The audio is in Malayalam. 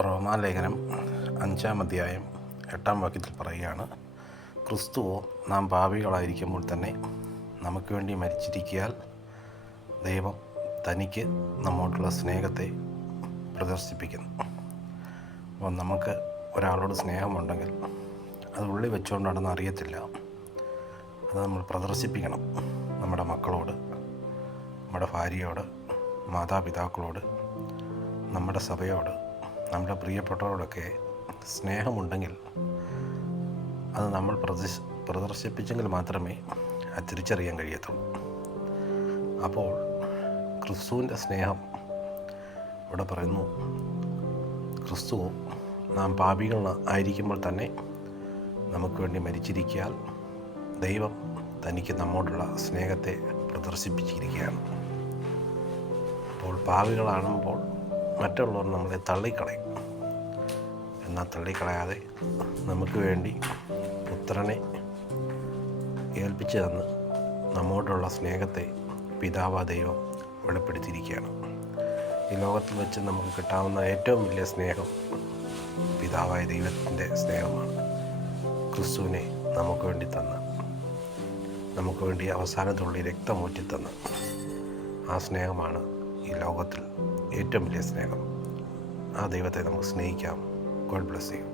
റോമാലേഖനം 5-ാം അധ്യായം 8-ാം വാക്യത്തിൽ പറയുകയാണ്, ക്രിസ്തുവോ നാം പാപികളായിരിക്കുമ്പോൾ തന്നെ നമുക്ക് വേണ്ടി മരിച്ചിരിക്കയാൽ ദൈവം തനിക്ക് നമ്മോടുള്ള സ്നേഹത്തെ പ്രദർശിപ്പിക്കുന്നു. അപ്പോൾ നമുക്ക് ഒരാളോട് സ്നേഹമുണ്ടെങ്കിൽ അത് ഉള്ളിൽ വെച്ചുകൊണ്ട് നടന്ന് അറിയത്തില്ല. അത് നമ്മൾ പ്രദർശിപ്പിക്കണം. നമ്മുടെ മക്കളോട്, നമ്മുടെ ഭാര്യയോട്, മാതാപിതാക്കളോട്, നമ്മുടെ സഭയോട്, നമ്മുടെ പ്രിയപ്പെട്ടവരോടൊക്കെ സ്നേഹമുണ്ടെങ്കിൽ അത് നമ്മൾ പ്രദർശിപ്പിച്ചെങ്കിൽ മാത്രമേ അത് തിരിച്ചറിയാൻ കഴിയത്തുള്ളൂ. അപ്പോൾ ക്രിസ്തുവിൻ്റെ സ്നേഹം ഇവിടെ പറയുന്നു, ക്രിസ്തു നാം പാപികൾ ആയിരിക്കുമ്പോൾ തന്നെ നമുക്ക് വേണ്ടി മരിച്ചിരിക്കയാൽ ദൈവം തനിക്ക് നമ്മോടുള്ള സ്നേഹത്തെ പ്രദർശിപ്പിച്ചിരിക്കുകയാണ്. അപ്പോൾ പാപികളാണുമ്പോൾ മറ്റുള്ളവർ നമ്മളെ തള്ളിക്കളയും. എന്നാൽ തള്ളിക്കളയാതെ നമുക്ക് വേണ്ടി പുത്രനെ ഏൽപ്പിച്ചു തന്ന് നമ്മോടുള്ള സ്നേഹത്തെ പിതാവായ ദൈവം വെളിപ്പെടുത്തിയിരിക്കുകയാണ്. ഈ ലോകത്തിൽ വെച്ച് നമുക്ക് കിട്ടാവുന്ന ഏറ്റവും വലിയ സ്നേഹം പിതാവായ ദൈവത്തിൻ്റെ സ്നേഹമാണ്. ക്രിസ്തുവിനെ നമുക്ക് വേണ്ടി തന്ന്, നമുക്ക് വേണ്ടി അവസാനത്തുള്ളി രക്തമൂറ്റിത്തന്ന് ആ സ്നേഹമാണ് ഈ ലോകത്തിൽ ഏറ്റവും വലിയ സ്നേഹം. ആ ദൈവത്തെ നമുക്ക് സ്നേഹിക്കാം. God bless you.